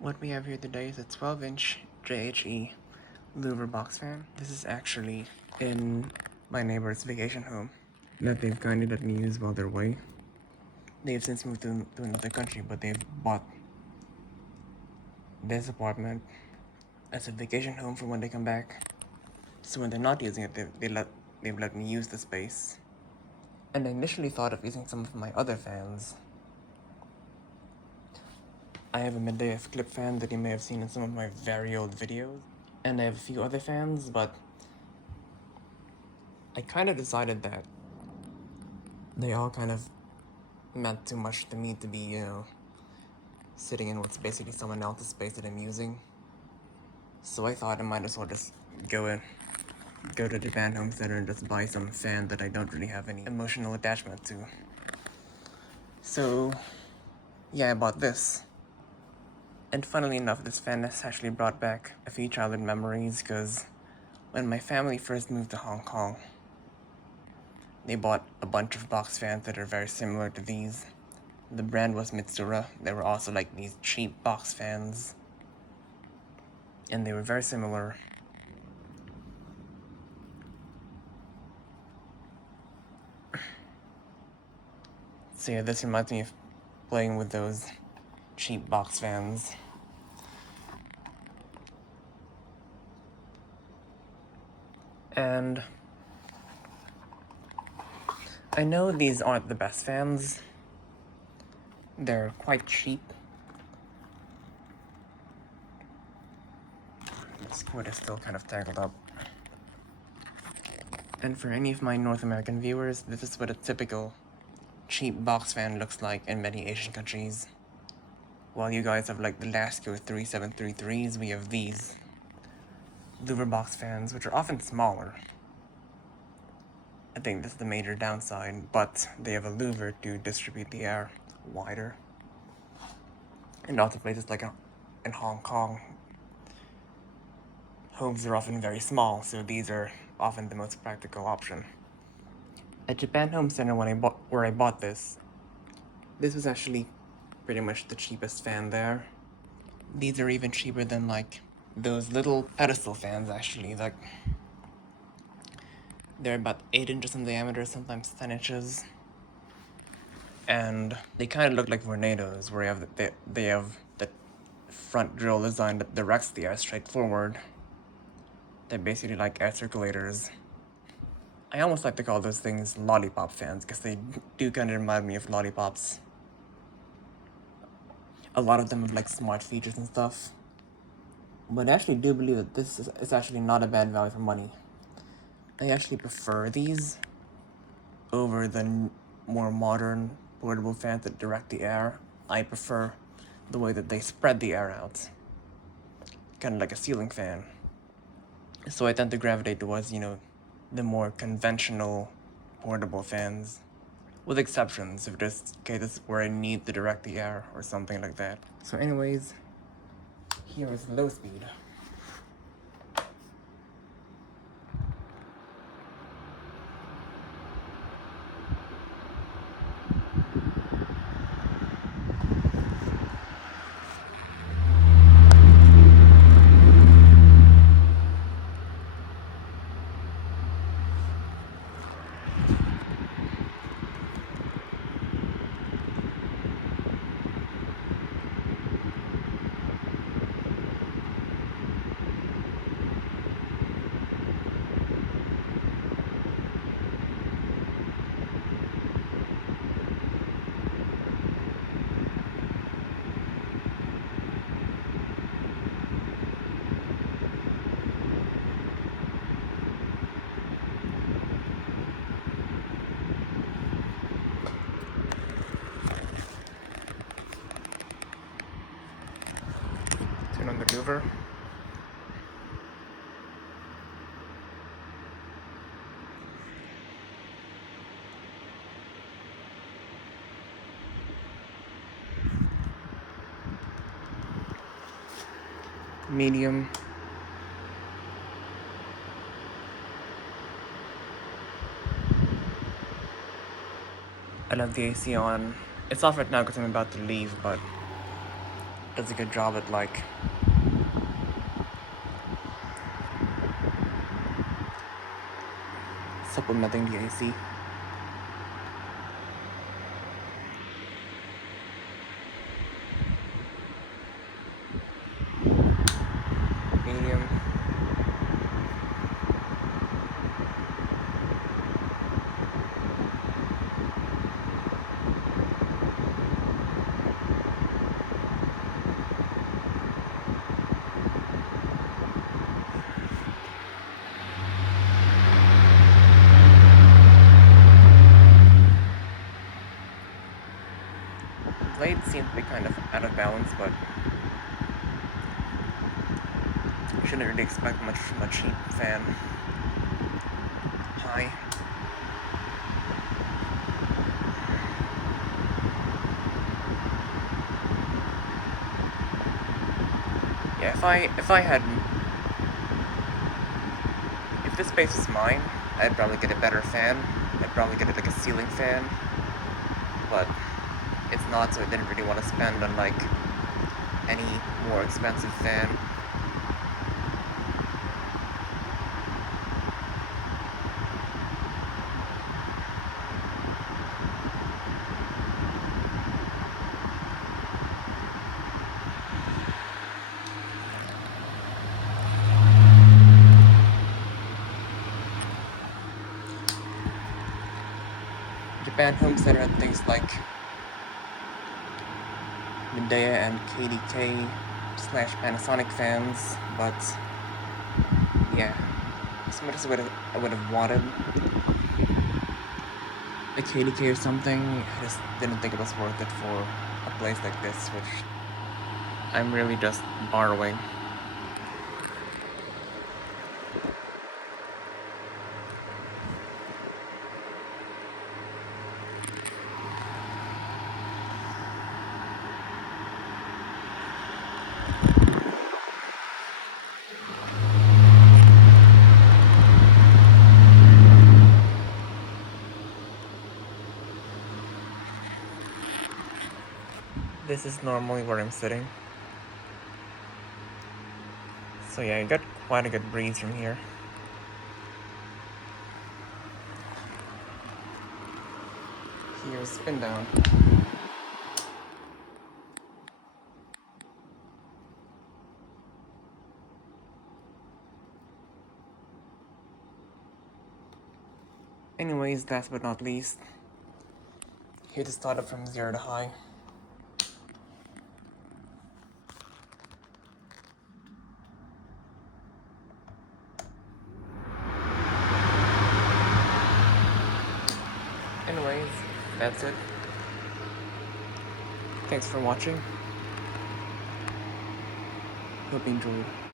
What we have here today is a 12-inch JHE louver box fan. This is actually in my neighbor's vacation home that they've kindly let me use while they're away. They've since moved to another country, but they've bought this apartment as a vacation home for when they come back. So when they're not using it, they've let me use the space. And I initially thought of using some of my other fans. I have a midday clip fan that you may have seen in some of my very old videos. And I have a few other fans, but I kind of decided that they all kind of meant too much to me to be, sitting in what's basically someone else's space that I'm using. So I thought I might as well just go to Japan Home Center and just buy some fan that I don't really have any emotional attachment to. So, yeah, I bought this. And funnily enough, this fan has actually brought back a few childhood memories, because when my family first moved to Hong Kong, they bought a bunch of box fans that are very similar to these. The brand was Mitsura. They were also like these cheap box fans, and they were very similar. So yeah, this reminds me of playing with those cheap box fans. And I know these aren't the best fans. They're quite cheap. This cord is still kind of tangled up. And for any of my North American viewers, this is what a typical cheap box fan looks like in many Asian countries. While you guys have like the Lasco 3733s, we have these louver box fans, which are often smaller. I think this is the major downside, but they have a louver to distribute the air wider. And also places like in Hong Kong, homes are often very small, so these are often the most practical option. At Japan Home Center, where I bought this was actually pretty much the cheapest fan there. These are even cheaper than like those little pedestal fans, actually. Like, they're about 8 inches in diameter, sometimes 10 inches. And they kind of look like tornadoes, where they have the front drill design that directs the air straight forward. They're basically like air circulators. I almost like to call those things lollipop fans, because they do kind of remind me of lollipops. A lot of them have like smart features and stuff. But I actually do believe that this is actually not a bad value for money. I actually prefer these over the more modern portable fans that direct the air. I prefer the way that they spread the air out, kind of like a ceiling fan. So I tend to gravitate towards, the more conventional portable fans, with exceptions if there's cases where I need to direct the air or something like that. So anyways, here is low speed. Turn on the louver. Medium. I left the AC on. It's off right now because I'm about to leave, but does a good job at like supplementing the AC. Medium. Blade seems to be kind of out of balance, but you shouldn't really expect much from a cheap fan. High. Yeah, if this space was mine, I'd probably get a better fan. I'd probably get it like a ceiling fan, but it's not, so I didn't really want to spend on like any more expensive fan. Japan Home Center had things like Midea and KDK / Panasonic fans, but yeah, as much as I would have wanted a KDK or something, I just didn't think it was worth it for a place like this, which I'm really just borrowing. This is normally where I'm sitting. So yeah, I got quite a good breeze from here. Here's Spindown. Anyways, last but not least, here to start up from 0 to high. Anyways, that's it. Thanks for watching. Hope you enjoyed.